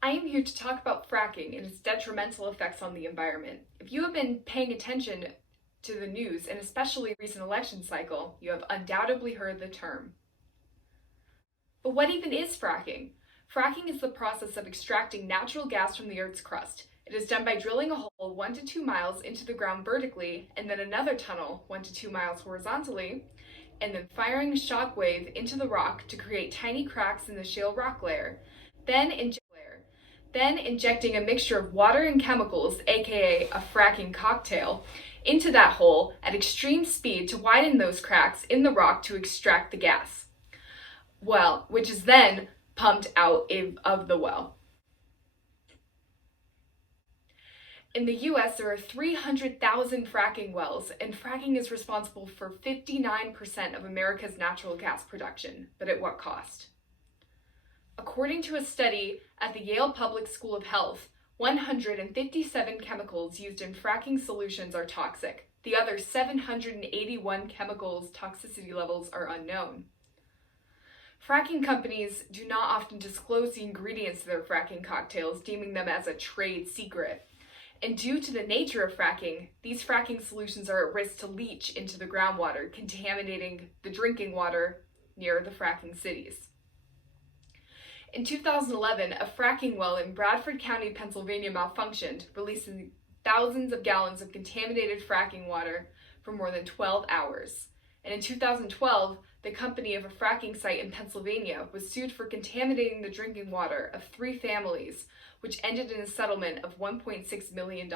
I am here to talk about fracking and its detrimental effects on the environment. If you have been paying attention to the news, and especially the recent election cycle, you have undoubtedly heard the term. But what even is fracking? Fracking is the process of extracting natural gas from the Earth's crust. It is done by drilling a hole 1 to 2 miles into the ground vertically, and then another tunnel 1 to 2 miles horizontally, and then firing a shock wave into the rock to create tiny cracks in the shale rock layer. Then injecting a mixture of water and chemicals, aka a fracking cocktail, into that hole at extreme speed to widen those cracks in the rock to extract the gas. Which is then pumped out of the well. In the US, there are 300,000 fracking wells, and fracking is responsible for 59% of America's natural gas production, but at what cost? According to a study at the Yale Public School of Health, 157 chemicals used in fracking solutions are toxic. The other 781 chemicals' toxicity levels are unknown. Fracking companies do not often disclose the ingredients of their fracking cocktails, deeming them as a trade secret. And due to the nature of fracking, these fracking solutions are at risk to leach into the groundwater, contaminating the drinking water near the fracking cities. In 2011, a fracking well in Bradford County, Pennsylvania malfunctioned, releasing thousands of gallons of contaminated fracking water for more than 12 hours. And in 2012, the company of a fracking site in Pennsylvania was sued for contaminating the drinking water of 3 families, which ended in a settlement of $1.6 million.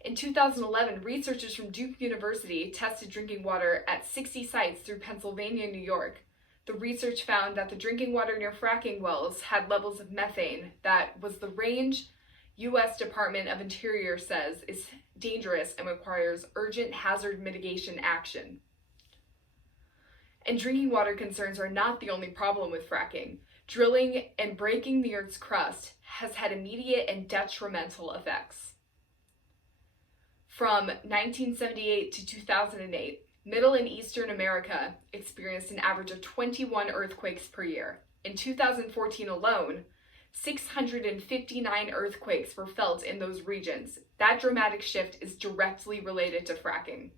In 2011, researchers from Duke University tested drinking water at 60 sites through Pennsylvania and New York. The research found that the drinking water near fracking wells had levels of methane that was the range U.S. Department of Interior says is dangerous and requires urgent hazard mitigation action. And drinking water concerns are not the only problem with fracking. Drilling and breaking the Earth's crust has had immediate and detrimental effects. From 1978 to 2008, Middle and Eastern America experienced an average of 21 earthquakes per year. In 2014 alone, 659 earthquakes were felt in those regions. That dramatic shift is directly related to fracking.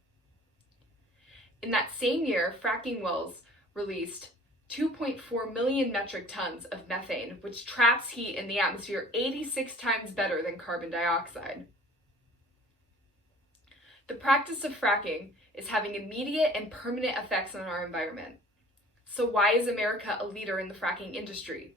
In that same year, fracking wells released 2.4 million metric tons of methane, which traps heat in the atmosphere 86 times better than carbon dioxide. The practice of fracking is having immediate and permanent effects on our environment. So why is America a leader in the fracking industry?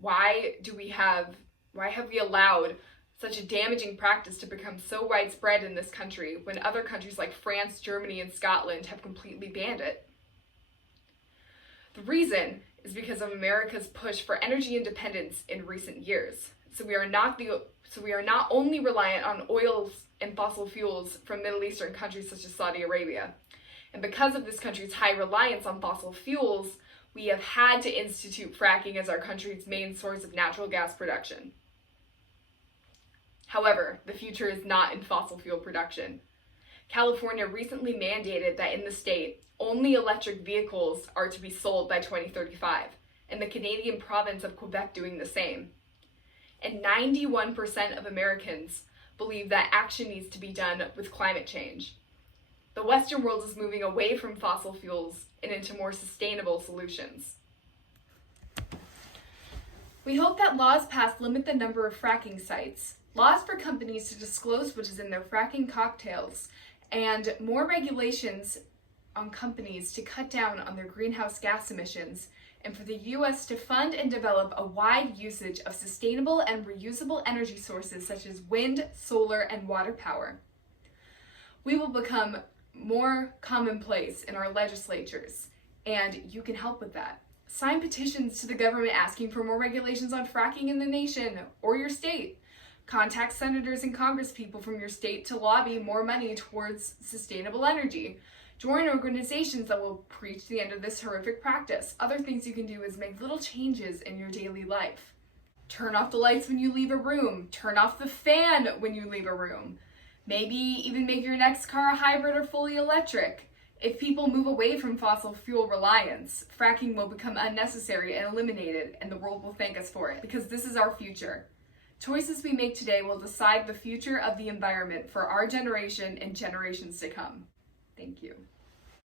Why have we allowed such a damaging practice to become so widespread in this country when other countries like France, Germany, and Scotland have completely banned it? The reason is because of America's push for energy independence in recent years. So we are not only reliant on oils and fossil fuels from Middle Eastern countries such as Saudi Arabia. And because of this country's high reliance on fossil fuels, we have had to institute fracking as our country's main source of natural gas production. However, the future is not in fossil fuel production. California recently mandated that in the state, only electric vehicles are to be sold by 2035, and the Canadian province of Quebec doing the same. And 91% of Americans believe that action needs to be done with climate change. The Western world is moving away from fossil fuels and into more sustainable solutions. We hope that laws passed limit the number of fracking sites, laws for companies to disclose what is in their fracking cocktails, and more regulations on companies to cut down on their greenhouse gas emissions, and for the U.S. to fund and develop a wide usage of sustainable and reusable energy sources such as wind, solar, and water power. We will become more commonplace in our legislatures, and you can help with that. Sign petitions to the government asking for more regulations on fracking in the nation or your state. Contact senators and congresspeople from your state to lobby more money towards sustainable energy. Join organizations that will preach the end of this horrific practice. Other things you can do is make little changes in your daily life. Turn off the lights when you leave a room. Turn off the fan when you leave a room. Maybe even make your next car a hybrid or fully electric. If people move away from fossil fuel reliance, fracking will become unnecessary and eliminated, and the world will thank us for it, because this is our future. Choices we make today will decide the future of the environment for our generation and generations to come. Thank you.